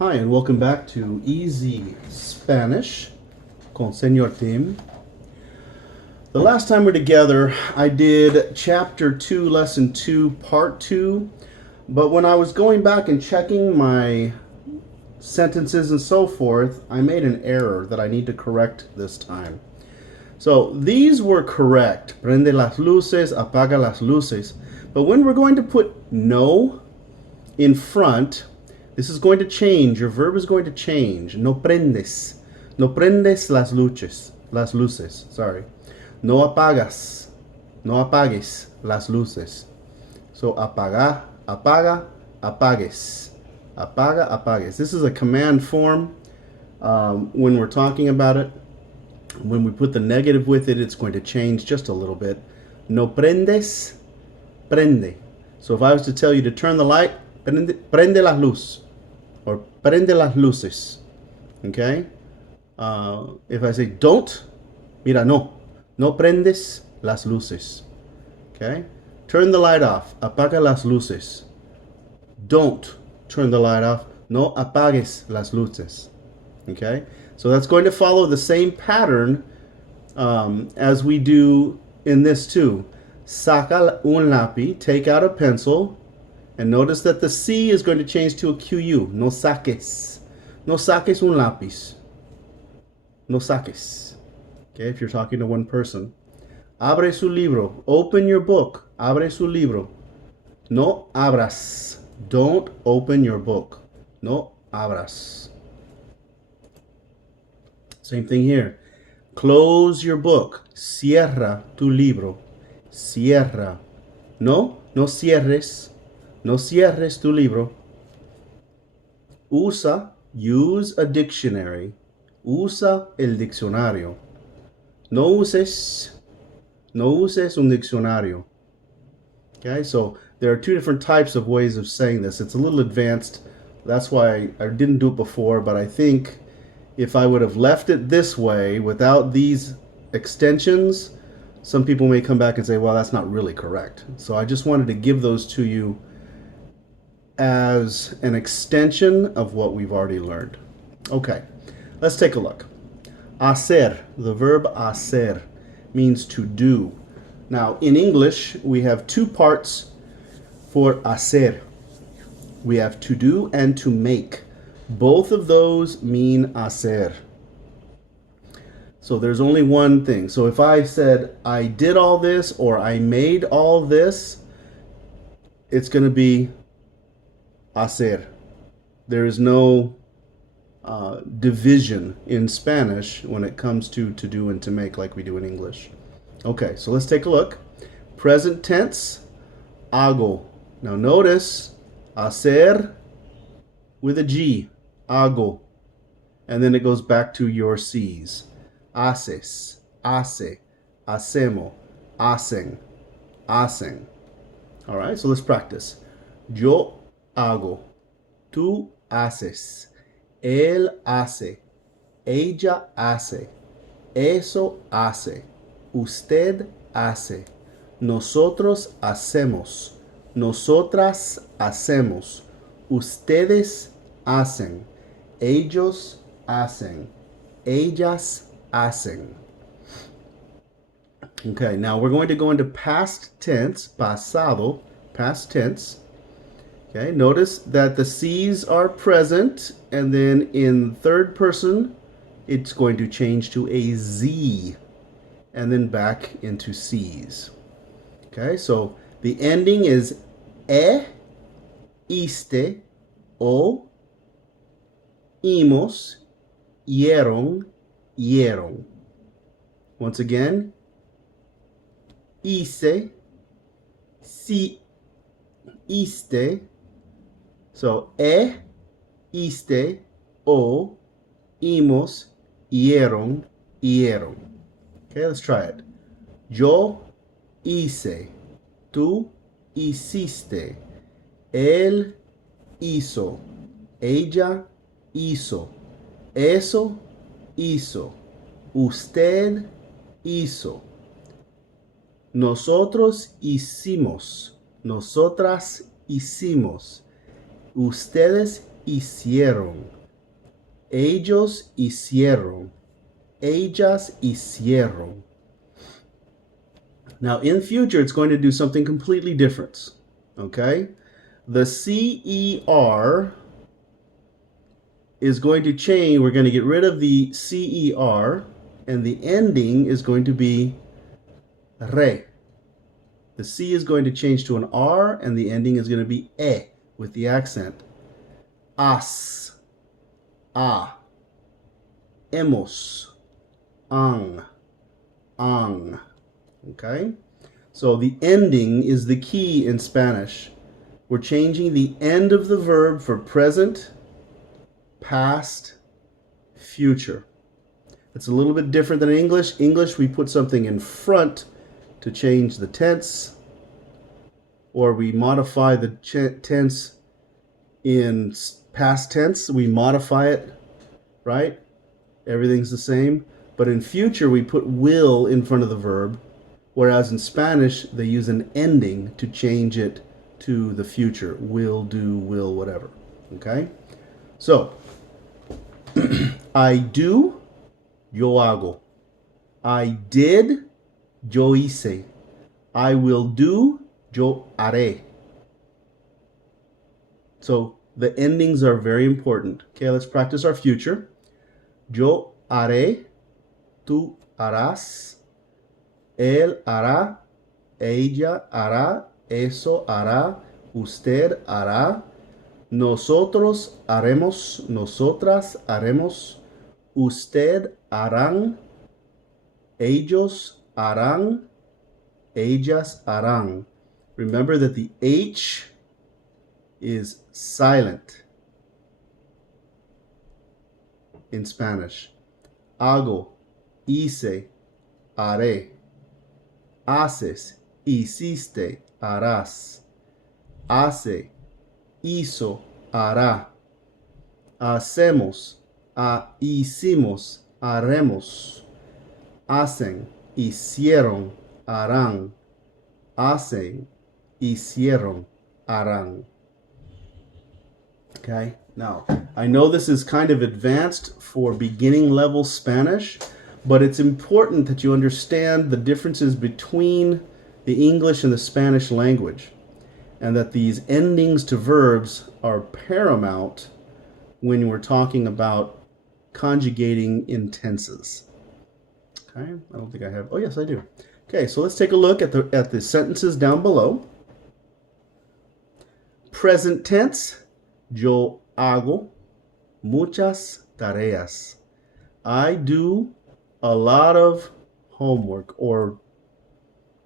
Hi, and welcome back to Easy Spanish con Señor Tim. The last time we're together, I did Chapter 2, Lesson 2, Part 2. But when I was going back and checking my sentences and so forth, I made an error that I need to correct this time. So these were correct. Prende las luces, apaga las luces. But when we're going to put no in front, this is going to change. Your verb is going to change. No prendes. No prendes las luces. Las luces. Sorry. No apagas. No apagues las luces. So apaga, apaga, apagues. Apaga, apagues. This is a command form when we're talking about it. When we put the negative with it, it's going to change just a little bit. No prendes, prende. So if I was to tell you to turn the light, prende la luz. Or prende las luces. Okay? If I say don't, mira, no prendes las luces. Okay? Turn the light off. Apaga las luces. Don't turn the light off. No apagues las luces. Okay? So that's going to follow the same pattern as we do in this too. Saca un lápiz, take out a pencil, and notice that the C is going to change to a QU. No saques. No saques un lápiz. No saques. Okay, if you're talking to one person. Abre su libro. Open your book. Abre su libro. No abras. Don't open your book. No abras. Same thing here. Close your book. Cierra tu libro. Cierra. No cierres. No cierres tu libro. Use a dictionary. Usa el diccionario. No uses un diccionario. Okay, so there are two different types of ways of saying this. It's a little advanced. That's why I didn't do it before, but I think if I would have left it this way without these extensions, some people may come back and say, well, that's not really correct. So I just wanted to give those to you as an extension of what we've already learned. Okay, let's take a look. Hacer, the verb hacer, means to do. Now, in English, we have two parts for hacer. We have to do and to make. Both of those mean hacer. So there's only one thing. So if I said I did all this or I made all this, it's going to be hacer. There is no division in Spanish when it comes to do and to make like we do in English. Okay, so let's take a look. Present tense, hago. Now notice, hacer with a G, hago. And then it goes back to your C's. Haces, hace, hacemos, hacen, hacen. All right, so let's practice. Yo hago, tú haces, él hace, ella hace, eso hace, usted hace, nosotros hacemos, nosotras hacemos, ustedes hacen, ellos hacen, ellas hacen. Okay, now we're going to go into past tense, pasado, past tense. Okay, notice that the C's are present, and then in third person, it's going to change to a Z, and then back into C's. Okay, so the ending is iste, o, imos, hieron, hieron. Once again, hice, si, iste. So, iste, o, imos, hieron, hieron. Okay, let's try it. Yo hice, tú hiciste, él hizo, ella hizo, eso hizo, usted hizo, nosotros hicimos, nosotras hicimos, ustedes hicieron. Ellos hicieron. Ellas hicieron. Now, in future, it's going to do something completely different. Okay? The CER is going to change. We're going to get rid of the CER, and the ending is going to be re. The C is going to change to an R, and the ending is going to be E with the accent. As, a, hemos, ang. Okay? So the ending is the key in Spanish. We're changing the end of the verb for present, past, future. It's a little bit different than English. English, we put something in front to change the tense, or we modify the tense in past tense. We modify it, right? Everything's the same. But in future, we put will in front of the verb, whereas in Spanish, they use an ending to change it to the future. Will, do, will, whatever. Okay? So, I do, yo hago. I did, yo hice. I will do, yo haré. So, the endings are very important. Okay, let's practice our future. Yo haré, tú harás, él hará, ella hará, eso hará, usted hará, nosotros haremos, nosotras haremos, usted harán, ellos harán, ellas harán. Remember that the H is silent in Spanish. Hago, hice, haré. Haces, hiciste, harás. Hace, hizo, hará. Hacemos, hicimos, haremos. Hacen, hicieron, harán. Hacen, hicieron, harán. Okay, now, I know this is kind of advanced for beginning level Spanish, but it's important that you understand the differences between the English and the Spanish language, and that these endings to verbs are paramount when we're talking about conjugating in tenses. Okay, I don't think I have, oh yes I do. Okay, so let's take a look at the sentences down below. Present tense, yo hago muchas tareas. I do a lot of homework or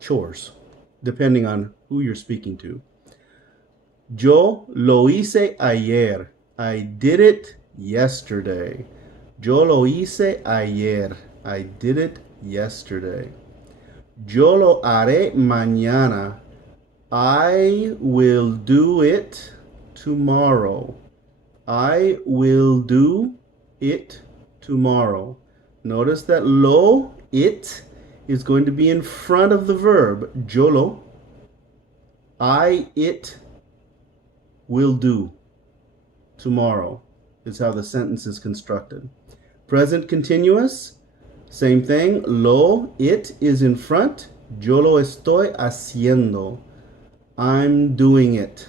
chores, depending on who you're speaking to. Yo lo hice ayer. I did it yesterday. Yo lo hice ayer. I did it yesterday. Yo lo haré mañana. I will do it tomorrow. I will do it tomorrow. Notice that lo, it, is going to be in front of the verb. Yo lo. I, it, will do tomorrow is how the sentence is constructed. Present continuous, same thing. Lo, it, is in front. Yo lo estoy haciendo. I'm doing it.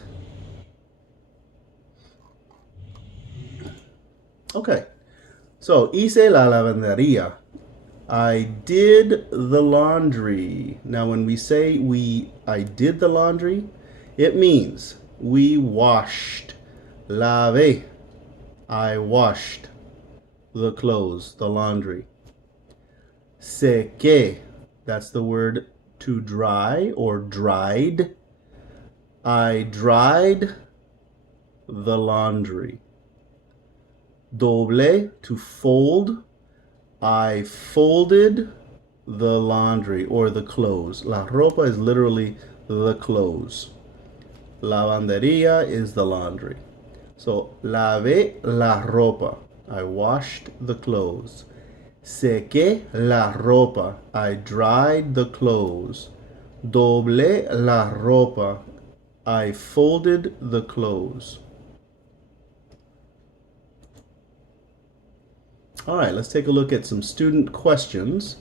Okay, so hice la lavandería. I did the laundry. Now when we say I did the laundry, it means we washed. Lavé. I washed the clothes, the laundry. Sequé. That's the word to dry or dried. I dried the laundry. Doble, to fold. I folded the laundry or the clothes. La ropa is literally the clothes. Lavandería is the laundry. So, lavé la ropa. I washed the clothes. Sequé la ropa. I dried the clothes. Doblé la ropa. I folded the clothes. All right, let's take a look at some student questions.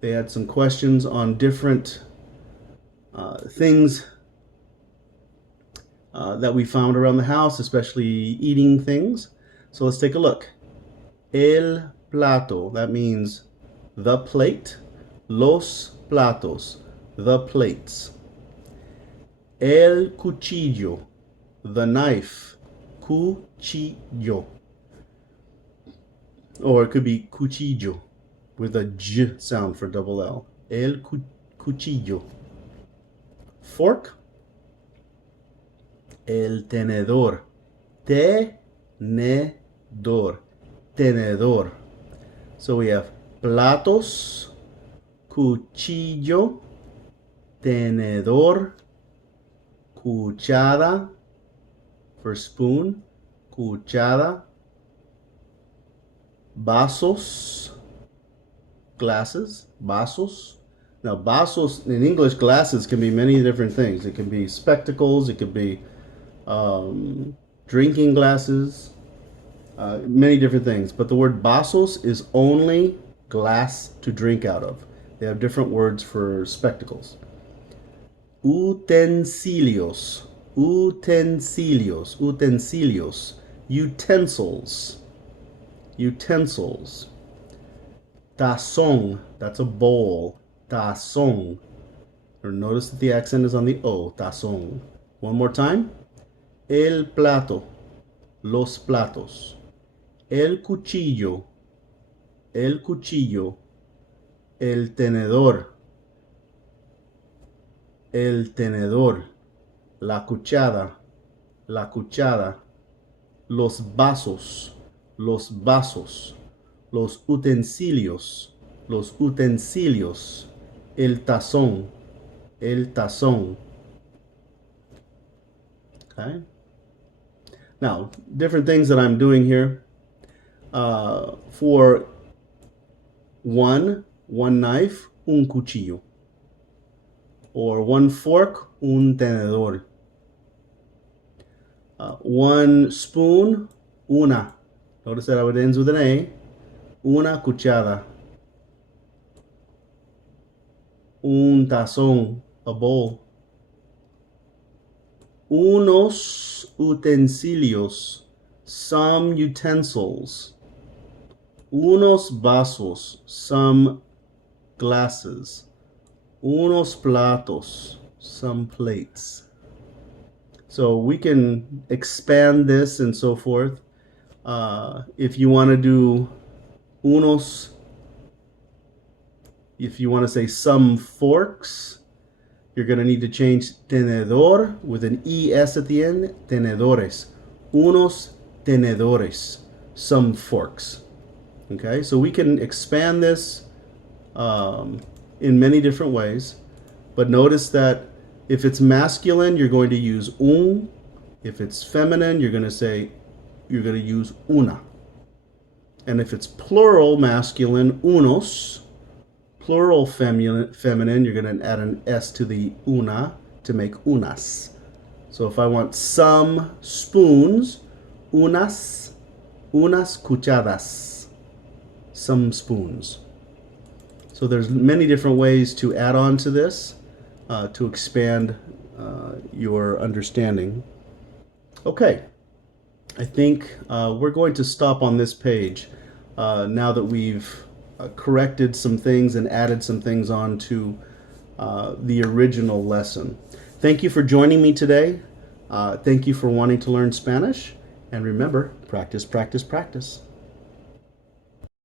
They had some questions on different things that we found around the house, especially eating things. So let's take a look. El plato, that means the plate. Los platos, the plates. El cuchillo, the knife. Cuchillo. Or it could be cuchillo with a j sound for double L. El cuchillo. Fork. El tenedor. Tenedor. Tenedor. So we have platos, cuchillo, tenedor, cuchara for spoon, cuchara, vasos, glasses, vasos. Now, vasos in English, glasses can be many different things. It can be spectacles, it could be drinking glasses, many different things. But the word vasos is only glass to drink out of. They have different words for spectacles. Utensilios, utensilios, utensilios, utensils, utensils. Tazón, that's a bowl. Tazón. Or notice that the accent is on the O. Tazón. One more time. El plato, los platos. El cuchillo, el cuchillo. El tenedor, el tenedor. La cuchara, la cuchara. Los vasos, los vasos. Los utensilios, los utensilios. El tazón, el tazón. Okay. Now, different things that I'm doing here. For one knife, un cuchillo. Or one fork, un tenedor. One spoon, una. Notice that it ends with an A. Una cuchara. Un tazón, a bowl. Unos utensilios, some utensils. Unos vasos, some glasses. Unos platos, some plates. So we can expand this and so forth. If you want to do unos, if you want to say some forks, you're going to need to change tenedor with an ES at the end. Tenedores. Unos tenedores. Some forks. Okay, so we can expand this in many different ways. But notice that if it's masculine, you're going to use un. If it's feminine, you're going to use una. And if it's plural masculine, unos. Plural feminine, you're going to add an S to the una to make unas. So if I want some spoons, unas cucharas. Some spoons. So there's many different ways to add on to this, to expand your understanding. Okay, I think we're going to stop on this page now that we've corrected some things and added some things on to the original lesson. Thank you for joining me today. Thank you for wanting to learn Spanish. And remember, practice, practice, practice.